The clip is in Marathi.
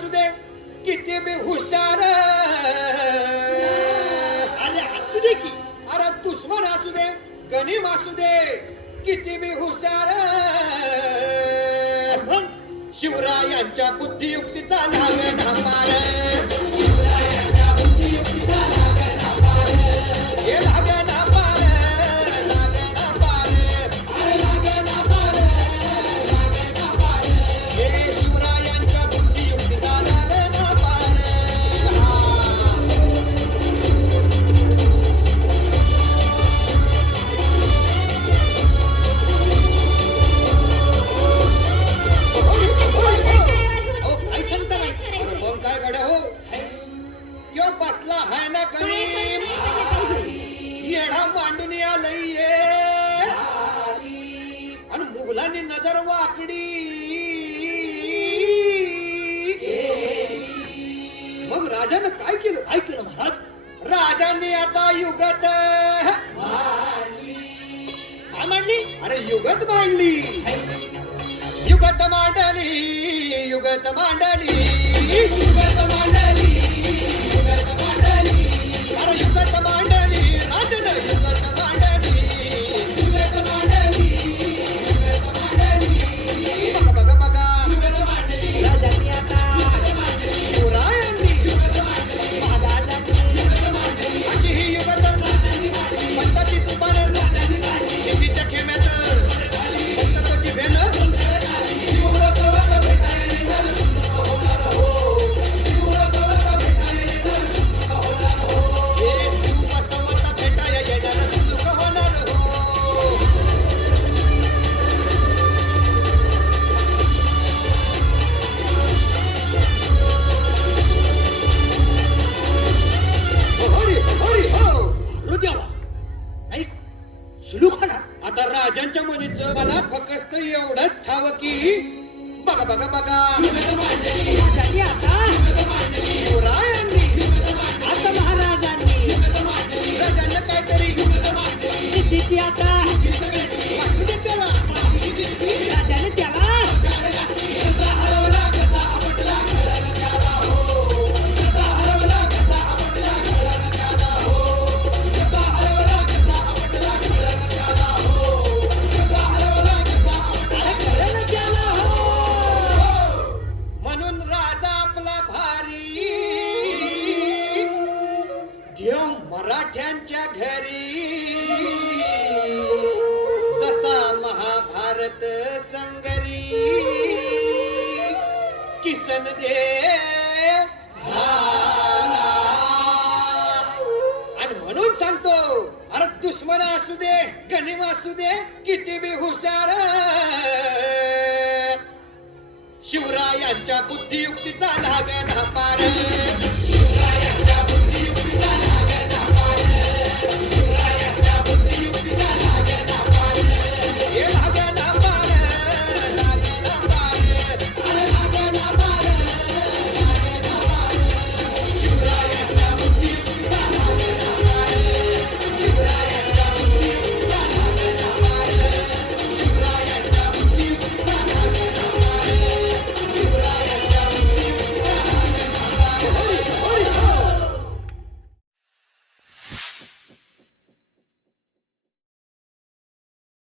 असू दे किती बी हुशार, अरे असू दे की. अरे दुश्मन असू दे गनिम असू दे किती बी हुशार, मग शिवरायांच्या बुद्धियुक्तीचा लागणा पार, हे लागणा पार, लागणा पार, हे शिवरायांच्या बुद्धियुक्तीचा लागणा पार. अहो काय सांगता नाही. अरे मग काय गड्या हो, त्यो बसला हाय ना गनिम, येडा मांडून आलंय ये, आणि मुघलांनी नजर वाकडी, मग राजानं काय केलं? काय केलं महाराज? राजांनी आता युगत काय मांडली? अरे युगत मांडली, युगत मांडली, युगत मांडली, युगत मांडली, युगत मांडली, अरे युगत मांडली, राजानं युगत मांडली, युगत मांडली, युगत मांडली, बघा बघा बघा, युगत मांडली, राजांनी आता शिवरायांनी युगत मांडली, महाराजांनी युगत मांडली, अशी ही युगत पंताची चुपान शेतीच्या खेम्यात पंततोची भेन, हे शिवबसवत भेटाया येणार सुख होणार हो. हरी हरी हो. अरे देवा. नाही सुलूखाना. आता राजांच्या मनीचं मला फक्त एवढंच ठाव की बघा बघा बघा, राजांनी आता शिवरायांनी आता महाराजांनी राजांना काहीतरी सिद्धीची आता वाटू दे त्याला. राजाने त्याला अरे कळलं त्याला हो. म्हणून राजा आपला भारी देव मराठ्यांच्या घरी, जसा महाभारत संगरी किसन देव झाला. आणि म्हणून सांगतो, अरे दुश्मन असू दे गनिम असू दे किती बी हुशार, शिवरायांच्या बुद्धियुक्तीचा लागणा पार.